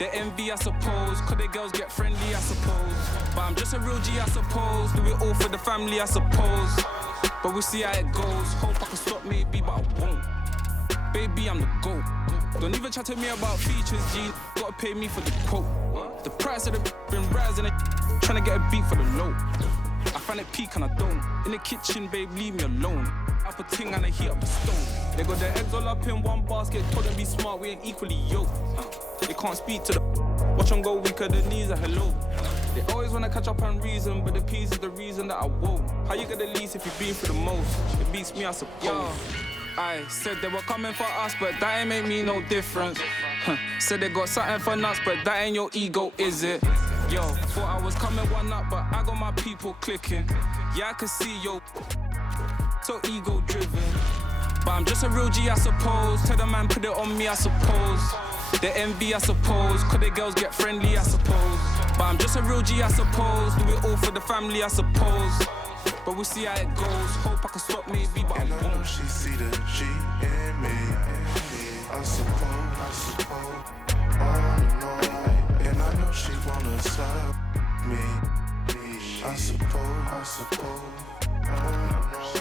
The envy, I suppose. Cause the girls get friendly, I suppose. But I'm just a real G, I suppose. Do it all for the family, I suppose. But we'll see how it goes. Hope I can stop maybe, but I won't. Baby, I'm the GOAT. Don't even chat to me about features, G. Gotta pay me for the quote. The price of the been rising, trying to get a beat for the low. I find it peak and I don't. In the kitchen, babe, leave me alone. Up a ting and I heat up the stove. They got their eggs all up in one basket. Told them be smart, we ain't equally yoked. They can't speak to the watch them go weaker, the knees are hello. They always wanna catch up and reason, but the peace is the reason that I won't. How you get the least if you've been for the most? It beats me, I suppose. I said they were coming for us, but that ain't make me no difference. Said they got something for nuts, but that ain't your ego, is it? Yo, thought I was coming one up, but I got my people clicking. Yeah, I can see yo, so ego driven. But I'm just a real G, I suppose. Tell the man put it on me, I suppose. The envy, I suppose. Cause the girls get friendly, I suppose. But I'm just a real G, I suppose. Do it all for the family, I suppose. But we'll see how it goes. Hope I can stop maybe, but and I won't. I know she see the G in me. I suppose. On and on. And I know she wanna stop me. I suppose.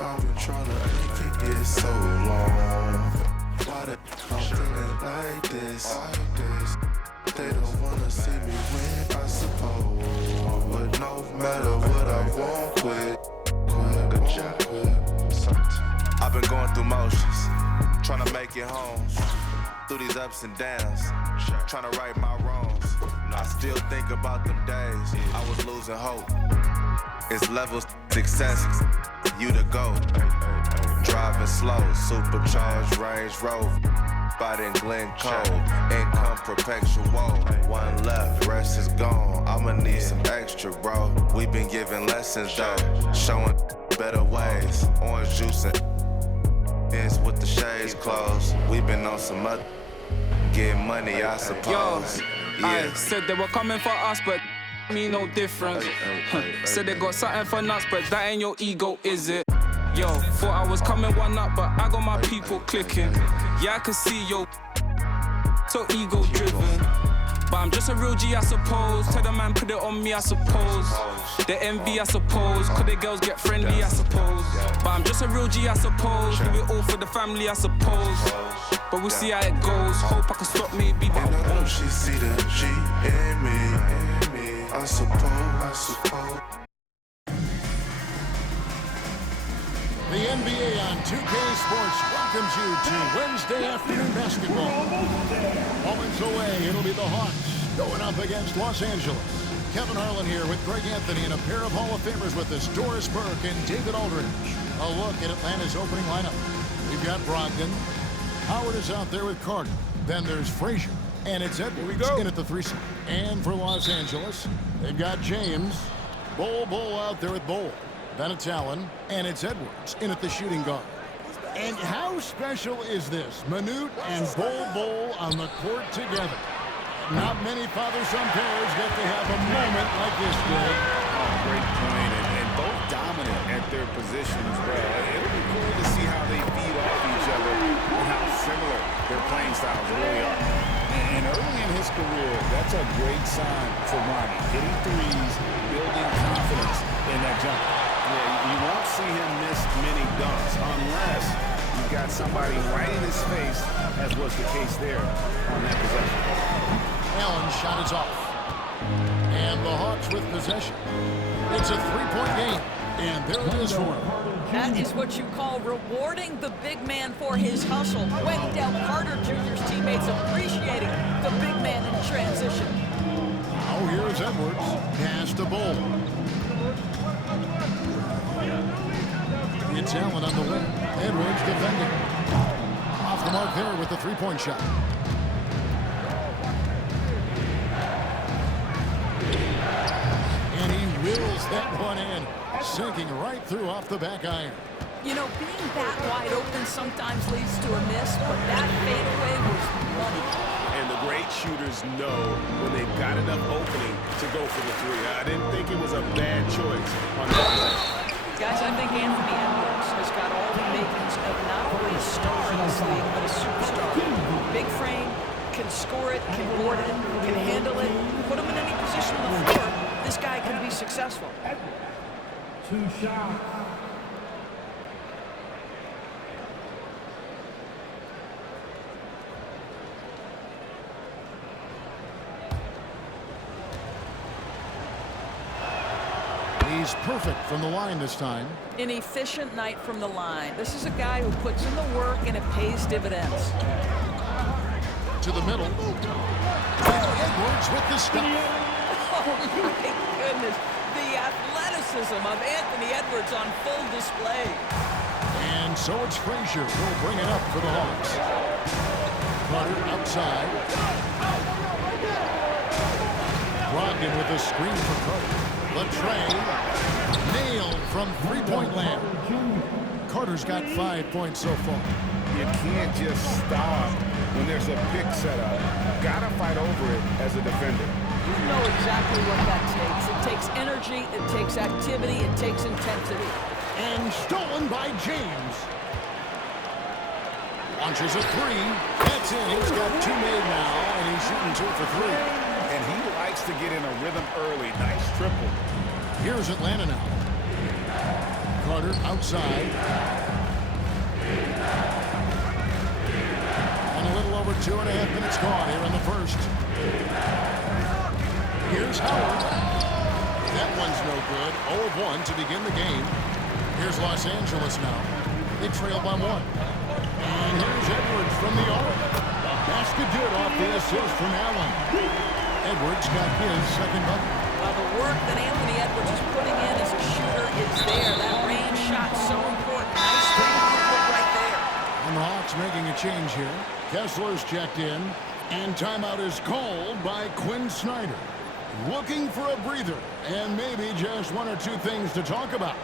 I've been trying to make it so long. Why the I'm feeling like this? They don't wanna see me win, I suppose. But no matter what I won't quit. I've been going through motions, trying to make it home. Through these ups and downs, trying to right my wrongs. I still think about them days I was losing hope. It's levels success, you the GOAT. Driving slow, supercharged Range Rover. Spot in Glen Cove, income perpetual. One left, rest is gone. I'ma need some extra, bro. We been giving lessons though, showing better ways. Orange juice and ends with the shades closed. We been on some other, getting money, I suppose. I said they were coming for us, but me no difference. Said they got something for nuts, but that ain't your ego, is it? Yo, thought I was coming one up, but I got my people clicking. Yeah, I can see yo, so ego driven. But I'm just a real G, I suppose. Tell the man put it on me, I suppose. The envy, I suppose. Cause the girls get friendly, I suppose. But I'm just a real G, I suppose. Do it all for the family, I suppose. But we'll see how it goes. Hope I can stop maybe, but And I I know won't. she see the G in me. I suppose. The NBA on 2K Sports welcomes you to Wednesday afternoon basketball. Moments away, it'll be the Hawks going up against Los Angeles. Kevin Harlan here with Greg Anthony and a pair of Hall of Famers with us, Doris Burke and David Aldridge. A look at Atlanta's opening lineup. We've got Brogdon. Howard is out there with Carter. Then there's Frazier. And it's Edwards in at the 3 slot. And for Los Angeles, they've got James. Bol out there with Bol. Then it's Allen, and it's Edwards in at the shooting guard. And how special is this? Manute and Bol on the court together. Not many father-son pairs get to have a moment like this, Greg. Oh, great point, and both dominant at their position as well. It'll be cool to see how they feed off each other and how similar their playing styles really are. And early in his career, that's a great sign for Ronnie. Hitting threes, building confidence in that jump. Yeah, you won't see him miss many dunks unless you've got somebody right in his face, as was the case there on that possession. Allen's shot is off. And the Hawks with possession. It's a three-point game. And there it is for him. That is what you call rewarding the big man for his hustle. Wendell Carter Jr.'s teammates appreciating the big man in transition. Now here's Edwards. Pass to Bol. It's Allen on the wing. Edwards defending. Off the mark there with the three-point shot. And he wills that one in, sinking right through off the back iron. You know, being that wide open sometimes leads to a miss, but that fadeaway was money. And the great shooters know when they've got enough opening to go for the three. I didn't think it was a bad choice on that possession. Guys, I think Anthony Edwards has got all the makings of not only a star in this league, but a superstar. Big frame, can score it, can board it, can handle it, put him in any position on the floor, this guy can be successful. 2 shots. He's perfect from the line this time. An efficient night from the line. This is a guy who puts in the work and it pays dividends. To the middle. Edwards with the stop. Oh my goodness. The athleticism of Anthony Edwards on full display. And so it's Frazier who'll bring it up for the Hawks. Carter outside. Brogdon with a screen for Carter. Latrey nailed from three-point land. Carter's got 5 points so far. You can't just stop when there's a pick set up. Gotta fight over it as a defender. You know exactly what that takes. It takes energy, it takes activity, it takes intensity. And stolen by James. Launches a three. That's in. He's got 2 made now, and he's shooting 2 for 3. And he likes to get in a rhythm early. Nice triple. Here's Atlanta now. Carter outside. And a little over 2.5 minutes gone here in the first. Here's Howard. That one's no good. 0 of 1 to begin the game. Here's Los Angeles now. They trail by 1. And here's Edwards from the arc. A basket good off the assist from Allen. Edwards got his second bucket. Well, the work that Anthony Edwards is putting in as a shooter is there. That range shot so important. Nice three-point right there. And the Hawks making a change here. Kessler's checked in. And timeout is called by Quinn Snyder. Looking for a breather. And maybe just 1 or 2 things to talk about.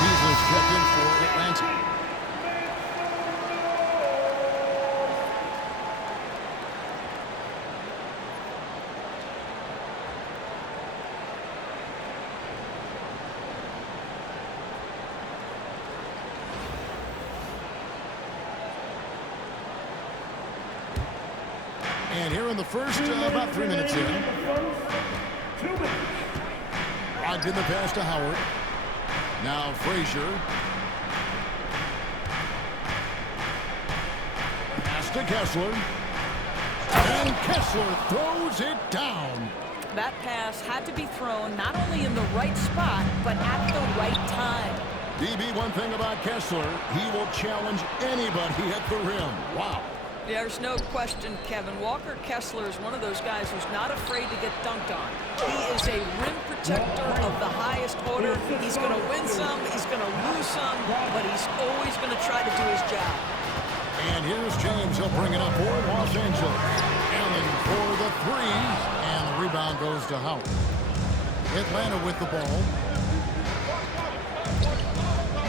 Beasley's checked in for Atlanta. And here in the first, about 3 minutes in. Brogdon the pass to Howard. Now Frazier. Pass to Kessler. And Kessler throws it down. That pass had to be thrown not only in the right spot, but at the right time. BB, one thing about Kessler, he will challenge anybody at the rim. Wow. There's no question, Kevin. Walker Kessler is one of those guys who's not afraid to get dunked on. He is a rim protector of the highest order. He's going to win some, he's going to lose some, but he's always going to try to do his job. And here's James. He'll bring it up for Los Angeles. Allen for the three, and the rebound goes to Howard. Atlanta with the ball.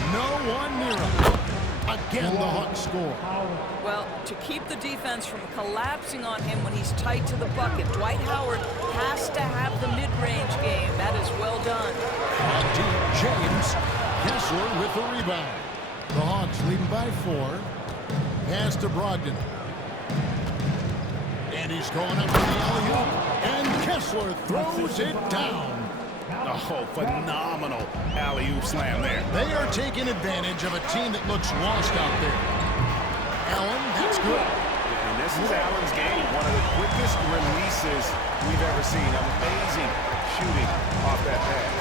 No one near him. Again, the Hawks score. Well, to keep the defense from collapsing on him when he's tight to the bucket, Dwight Howard has to have the mid-range game. That is well done. James Kessler with the rebound. The Hawks leading by 4. Pass to Brogdon. And he's going up for the alley-oop. And Kessler throws it down. Oh, phenomenal alley-oop slam there. They are taking advantage of a team that looks lost out there. Allen, that's good. And this is Allen's game. One of the quickest releases we've ever seen. Amazing shooting off that pass.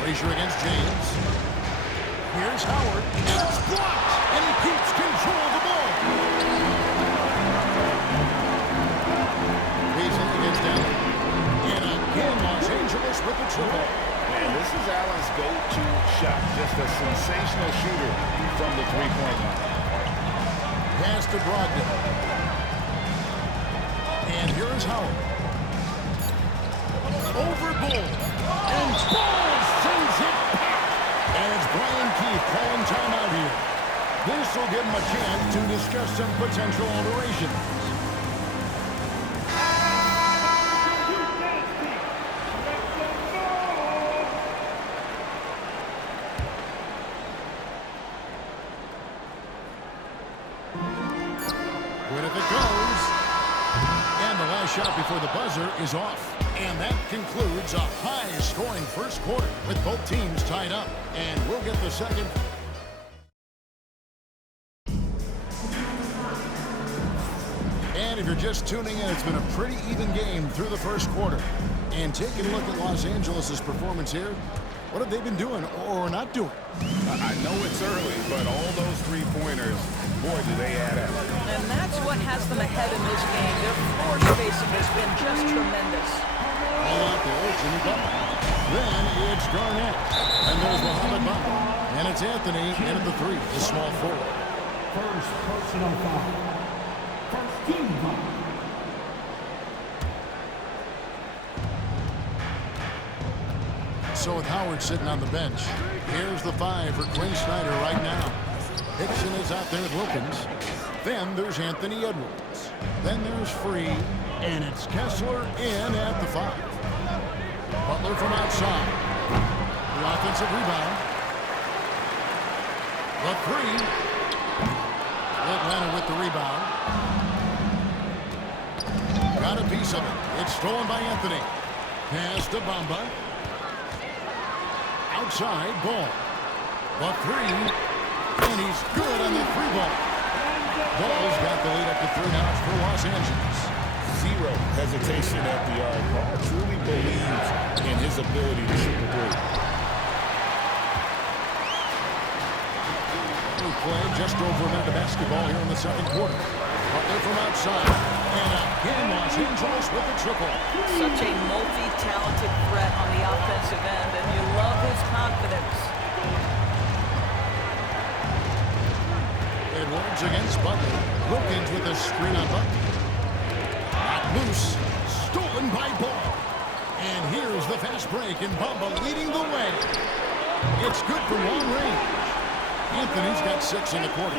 Frazier against James. Here's Howard. It's blocked, and he keeps control of the ball. Beasley against Allen. And again, Los Angeles with the triple. Man, this is Allen's go-to shot. Just a sensational shooter from the three-point line. Pass to Brogdon. And here's Howard. Over Bull. And Bull sends it back. As Brian Keefe calling timeout here. This will give him a chance to discuss some potential alterations. shot before the buzzer is off. And that concludes a high-scoring first quarter with both teams tied up. And we'll get the second. And if you're just tuning in, it's been a pretty even game through the first quarter. And taking a look at Los Angeles' performance here, what have they been doing or not doing? I know it's early, but all those three-pointers, boy, do they add up. And that's what has them ahead in this game. Their floor spacing has been just tremendous. All out there, Jimmy Butler. Then it's Garnett. And there's Mohamed Bamba. And it's Anthony in at the three, the small forward. First personal foul. First team foul. So with Howard sitting on the bench, here's the five for Quinn Snyder right now. Hickson is out there with Wilkins. Then there's Anthony Edwards. Then there's Free. And it's Kessler in at the five. Butler from outside. The offensive rebound. The three. Atlanta with the rebound. Got a piece of it. It's stolen by Anthony. Pass to Bamba. Outside ball. The three. And he's good on the three ball. Ball's got the lead up to 3 now for Los Angeles. Zero hesitation at the arc. Ball truly believes in his ability to shoot the three. We play just over a minute of basketball here in the second quarter. Butler from outside. And again, Los Angeles with the triple. Such a multi-talented threat on the offensive end, and you love his confidence. Edwards against Butler. Wilkins with a screen on Butler. Not loose. Stolen by Ball. And here's the fast break, and Bamba leading the way. It's good from long range. Anthony's got 6 in the quarter.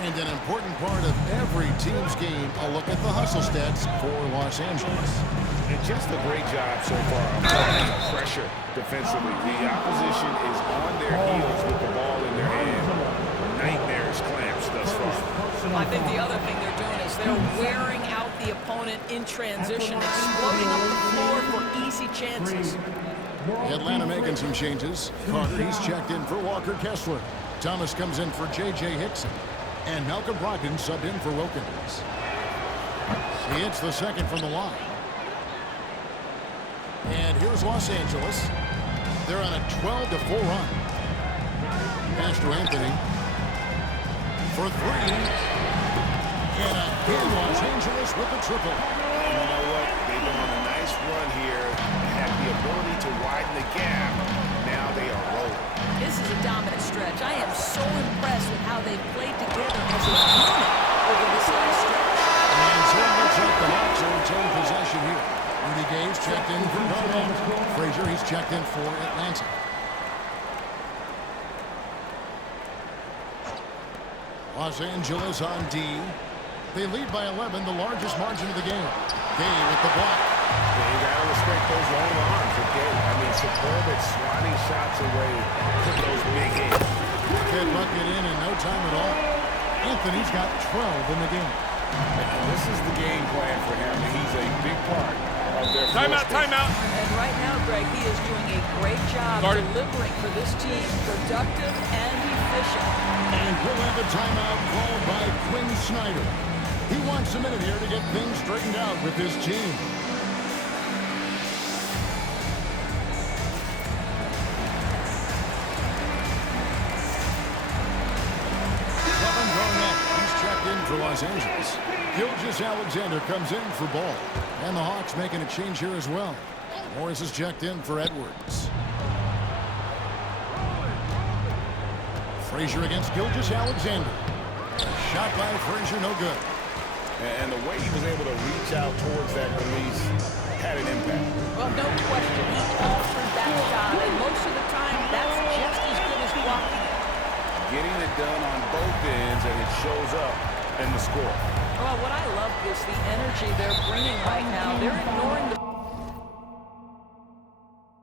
And an important part of every team's game, a look at the hustle stats for Los Angeles. And just a great job so far of applying pressure defensively. The opposition is on their heels with the ball in their hand. Nightmares clamps thus far. I think the other thing they're doing is they're wearing out the opponent in transition, exploding up the floor for easy chances. Atlanta making some changes. Carter, he's checked in for Walker Kessler. Thomas comes in for J.J. Hickson. And Malcolm Brogdon subbed in for Wilkins. He hits the second from the line. And here's Los Angeles. They're on a 12-4 run. Pass to Anthony. For three. And again, Los Angeles with the triple. And you know what? They've been on a nice run here. They have the ability to widen the gap. Now they are rolling. This is a dominant stretch. I am so impressed with how they've played together as a unit over this last stretch. And so it looks like the Hawks will retain possession here. Rudy Gay's checked in for Garnett. Frazier, he's checked in for Atlanta. Los Angeles on D. They lead by 11, the largest margin of the game. Gay with the block. You gotta respect those long arms, okay? I mean, superb at swatting shots away from those big hits. Fed bucket in no time at all. Anthony's got 12 in the game. And this is the game plan for him. He's a big part of their Timeout. And right now, Greg, he is doing a great job delivering for this team, productive and efficient. And we'll have a timeout called by Quinn Snyder. He wants a minute here to get things straightened out with his team. Kevin Garnett, he's checked in for Los Angeles. Gilgeous-Alexander comes in for Ball. And the Hawks making a change here as well. Morris is checked in for Edwards. Frazier against Gilgeous-Alexander. Shot by Frazier, no good. And the way he was able to reach out towards that release had an impact. Well, no question. He altered that shot, and most of the time, that's just as good as blocking it. Getting it done on both ends, and it shows up in the score. Well, what I love is the energy they're bringing right now. They're ignoring the